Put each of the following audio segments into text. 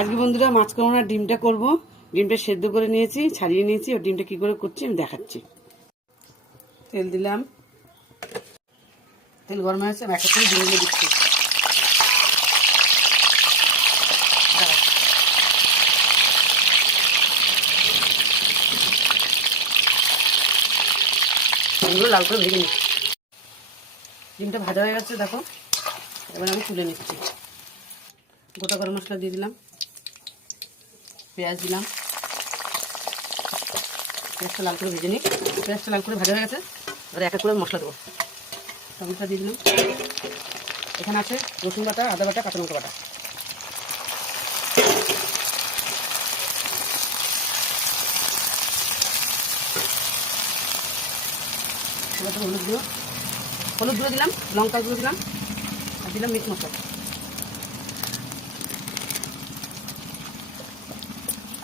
আজকে বন্ধুরা মাছ করোনা ডিমটা করব। ডিমটা সেদ্ধ করে নিয়েছি, ছাড়িয়ে নিয়েছি। ও ডিমটা কি করে করছি আমি দেখাচ্ছি। তেল দিলাম, তেল গরম হয়েছে, আমি একটা করে ডিমগুলো দিচ্ছি। ডিমগুলো লাল করে ভেজে নিচ্ছি। ডিমটা ভাজা হয়ে গেছে দেখো, এবার আমি তুলে নিচ্ছি। গোটা গরম মশলা দিয়ে দিলাম, পেঁয়াজ দিলাম, পেঁয়াজটা লাল করে ভেজে নিই। পেঁয়াজটা লাল করে ভাজা হয়ে গেছে, এবার একটা করে মশলা দেবো। টমেটো দিয়ে দিলাম, এখানে আছে রসুন বাটা, আদা বাটা, কাঁচা লঙ্কা বাটা। এবার হলুদ গুঁড়ো দিলাম, লঙ্কা গুঁড়ো দিলাম, আর দিলাম মিট মশলা,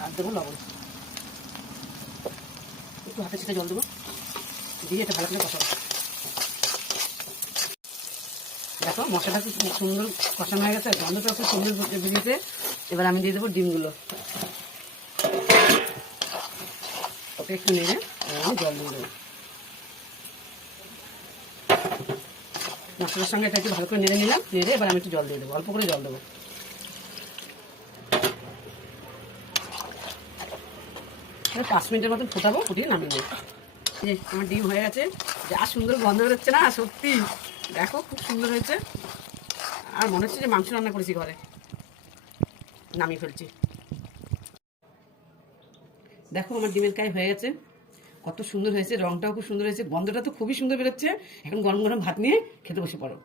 আর দেবো লবণ। একটু হাতে ছিটে জল দেবো, দিয়ে এটা ভালো করে কষাবো। দেখো মশলাটা খুব সুন্দর কষানো হয়ে গেছে, গন্ধটা খুব সুন্দর বেরিয়েছে। এবার আমি দিয়ে দেবো ডিমগুলো, ওকে একটু নেড়ে আমি জল দিয়ে দেবো। মশলার সঙ্গে এটা একটু ভালো করে নেড়ে নিলাম, নেড়ে এবার আমি একটু জল দিয়ে দেবো, অল্প করে জল দেবো। এবার 5 মিনিটের মতন ফোটাবো, ফুটিয়ে নামিয়ে নেবো। এই আমার ডিম হয়ে গেছে, যা সুন্দর গন্ধ বেরোচ্ছে না সত্যি। দেখো খুব সুন্দর হয়েছে, আর মনে হচ্ছে যে মাংস রান্না করেছি ঘরে। নামিয়ে ফেলছি। দেখো আমার ডিমের কাই হয়ে গেছে, কত সুন্দর হয়েছে, রংটাও খুব সুন্দর হয়েছে, গন্ধটা তো খুবই সুন্দর বেরোচ্ছে। এখন গরম গরম ভাত নিয়ে খেতে বসে পড়ো।